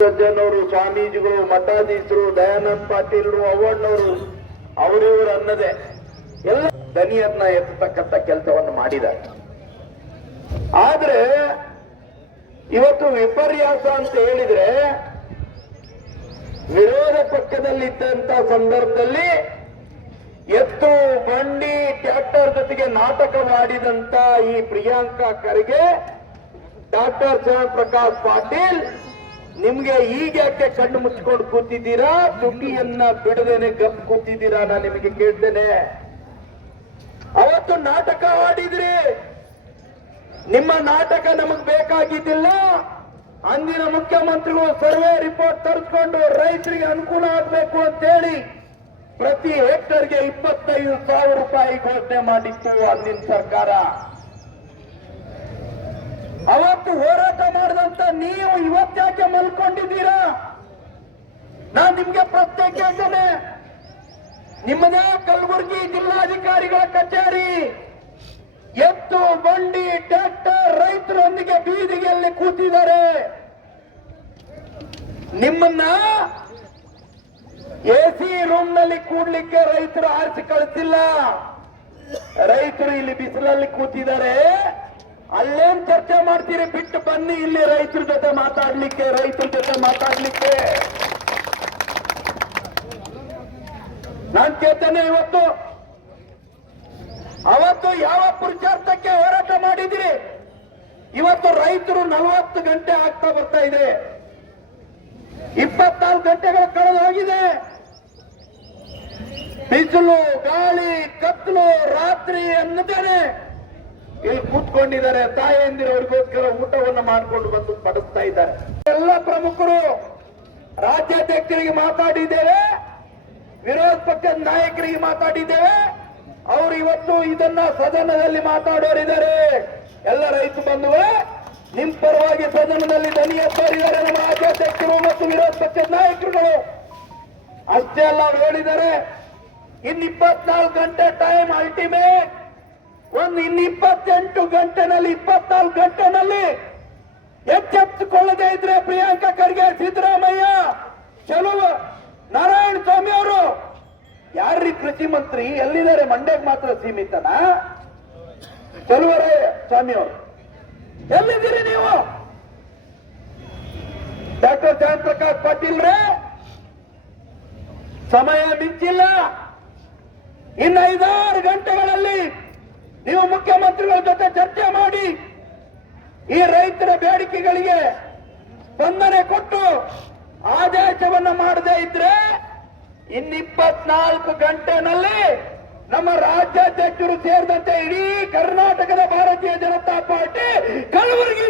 ಸಜ್ಜನವರು, ಸ್ವಾಮೀಜಿಗಳು, ಮಠಾಧೀಶರು, ದಯಾನಂದ ಪಾಟೀಲ್, ಅವ್ವಣ್ಣವರು, ಅವರಿವರು ಅನ್ನದೆ ಎಲ್ಲ ದನಿಯನ್ನ ಎತ್ತತಕ್ಕಂಥ ಕೆಲಸವನ್ನು ಮಾಡಿದ್ದಾರೆ. ಆದ್ರೆ ಇವತ್ತು ವಿಪರ್ಯಾಸ ಅಂತ ಹೇಳಿದ್ರೆ, ವಿರೋಧ ಪಕ್ಷದಲ್ಲಿದ್ದಂತ ಸಂದರ್ಭದಲ್ಲಿ ಎತ್ತು, ಬಂಡಿ, ಟ್ರ್ಯಾಕ್ಟರ್ ಜೊತೆಗೆ ನಾಟಕ ಮಾಡಿದಂತ ಈ ಪ್ರಿಯಾಂಕಾ ಖರ್ಗೆ, ಡಾಕ್ಟರ್ ಶಿವಪ್ರಕಾಶ್ ಪಾಟೀಲ್, ನಿಮ್ಗೆ ಈಗ ಯಾಕೆ ಕಣ್ಣು ಮುಚ್ಚಿಕೊಂಡು ಕೂತಿದ್ದೀರಾ? ತುಟಿಯನ್ನ ಬಿಡದೇನೆ ಗಪ್ ಕೂತಿದ್ದೀರಾ? ನಾನು ನಿಮಗೆ ಕೇಳ್ತೇನೆ. ಅವತ್ತು ನಾಟಕ ಆಡಿದ್ರಿ. ನಿಮ್ಮ ನಾಟಕ ನಮಗ್ ಬೇಕಾಗಿದ್ದಿಲ್ಲ. ಅಂದಿನ ಮುಖ್ಯಮಂತ್ರಿಗಳು ಸರ್ವೆ ರಿಪೋರ್ಟ್ ತರಿಸ್ಕೊಂಡು ರೈತರಿಗೆ ಅನುಕೂಲ ಆಗಬೇಕು ಅಂತೇಳಿ ಪ್ರತಿ ಹೆಕ್ಟರ್ಗೆ 25,000 ರೂಪಾಯಿ ಘೋಷಣೆ ಮಾಡಿತ್ತು ಅಂದಿನ ಸರ್ಕಾರ. ಅವತ್ತು ಹೋರಾಟ ಮಾಡಿದಂತ ನೀವು ಇವತ್ತಾಕೆ ಮಲ್ಕೊಂಡಿದ್ದೀರಾ? ನಾನ್ ನಿಮ್ಗೆ ಪ್ರಶ್ನೆ ಕೇಳ್ತೇನೆ. ನಿಮ್ಮದೇ ಕಲಬುರಗಿ ಜಿಲ್ಲಾಧಿಕಾರಿಗಳ ಕಚೇರಿ ಎತ್ತು, ಬಂಡಿ, ಟ್ರ್ಯಾಕ್ಟರ್ ರೈತರೊಂದಿಗೆ ಬೀದಿಗೆಯಲ್ಲಿ ಕೂತಿದ್ದಾರೆ. ನಿಮ್ಮನ್ನ ಎಸಿ ರೂಮ್ ನಲ್ಲಿ ಕೂಡ್ಲಿಕ್ಕೆ ರೈತರು ಆರಿಸಿ ಕಳಿಸಿಲ್ಲ. ರೈತರು ಇಲ್ಲಿ ಬಿಸಿಲಲ್ಲಿ ಕೂತಿದ್ದಾರೆ. ಅಲ್ಲೇನ್ ಚರ್ಚೆ ಮಾಡ್ತೀರಿ? ಬಿಟ್ಟು ಬನ್ನಿ ಇಲ್ಲಿ ರೈತರ ಜೊತೆ ಮಾತಾಡ್ಲಿಕ್ಕೆ, ರೈತರ ಜೊತೆ ಮಾತಾಡ್ಲಿಕ್ಕೆ. ನಾನ್ ಕೇಳ್ತೇನೆ, ಅವತ್ತು ಯಾವ ಪುರುಷಾರ್ಥಕ್ಕೆ ಹೋರಾಟ ಮಾಡಿದಿರಿ? ಇವತ್ತು ರೈತರು 40 ಗಂಟೆ ಆಗ್ತಾ ಬರ್ತಾ ಇದೆ. 24 ಗಂಟೆಗಳು ಕಳೆದು ಹೋಗಿದೆ. ಬಿಸಿಲು, ಗಾಳಿ, ಕತ್ತಲು, ರಾತ್ರಿ ಅನ್ನದೇನೆ ಇಲ್ಲಿ ಕೂತ್ಕೊಂಡಿದ್ದಾರೆ. ತಾಯಂದಿರವ್ರಿಗೋಸ್ಕರ ಊಟವನ್ನು ಮಾಡಿಕೊಂಡು ಬಂದು ಬಡಿಸ್ತಾ ಇದ್ದಾರೆ. ಎಲ್ಲ ಪ್ರಮುಖರು, ರಾಜ್ಯಾಧ್ಯಕ್ಷರಿಗೆ ಮಾತಾಡಿದ್ದೇವೆ, ವಿರೋಧ ಪಕ್ಷದ ನಾಯಕರಿಗೆ ಮಾತಾಡಿದ್ದೇವೆ. ಅವರು ಇವತ್ತು ಇದನ್ನ ಸದನದಲ್ಲಿ ಮಾತಾಡೋರಿದ್ದಾರೆ. ಎಲ್ಲ ರೈತ ಬಂಧುಗಳೇ, ನಿಮ್ ಪರವಾಗಿ ಸದನದಲ್ಲಿ ಧ್ವನಿ ಎತ್ತೋರಿದ್ದಾರೆ ನಮ್ಮ ರಾಜ್ಯಾಧ್ಯಕ್ಷರು ಮತ್ತು ವಿರೋಧ ಪಕ್ಷದ ನಾಯಕರುಗಳು. ಅಷ್ಟೇ ಅಲ್ಲ, ಅವರು ಹೇಳಿದ್ದಾರೆ ಇನ್ನು 24 ಗಂಟೆ ಟೈಮ್ ಅಲ್ಟಿಮೇಟ್. ಇನ್ನು 28 ಗಂಟೆನಲ್ಲಿ 24 ಗಂಟೆನಲ್ಲಿ ಎಚ್ಚೆತ್ತುಕೊಳ್ಳದೆ ಇದ್ರೆ ಪ್ರಿಯಾಂಕಾ ಖರ್ಗೆ, ಸಿದ್ದರಾಮಯ್ಯ, ನಾರಾಯಣ ಸ್ವಾಮಿ ಅವರು ಯಾರ್ರೀ ಕೃಷಿ ಮಂತ್ರಿ? ಎಲ್ಲಿದ್ದಾರೆ? ಮಂಡ್ಯಕ್ಕೆ ಮಾತ್ರ ಸೀಮಿತನ? ಚಲುವರಾಯ ಸ್ವಾಮಿ ಅವರು ಎಲ್ಲಿದ್ದೀರಿ ನೀವು? ಡಾಕ್ಟರ್ ಶಿವಪ್ರಕಾಶ್ ಪಾಟೀಲ್ ರೇ, ಸಮಯ ಮಿಂಚಿಲ್ಲ. ಇನ್ನು 5-6 ಗಂಟೆಗಳಲ್ಲಿ ನೀವು ಮುಖ್ಯಮಂತ್ರಿಗಳ ಜೊತೆ ಚರ್ಚೆ ಮಾಡಿ ಈ ರೈತರ ಬೇಡಿಕೆಗಳಿಗೆ ಸ್ಪಂದನೆ ಕೊಟ್ಟು ಆದೇಶವನ್ನ ಮಾಡದೇ ಇದ್ರೆ ಇನ್ನು 24 ಗಂಟೆನಲ್ಲಿ ನಮ್ಮ ರಾಜ್ಯಾಧ್ಯಕ್ಷರು ಸೇರಿದಂತೆ ಇಡೀ ಕರ್ನಾಟಕದ ಭಾರತೀಯ ಜನತಾ ಪಾರ್ಟಿ ಕಲಬುರಗಿ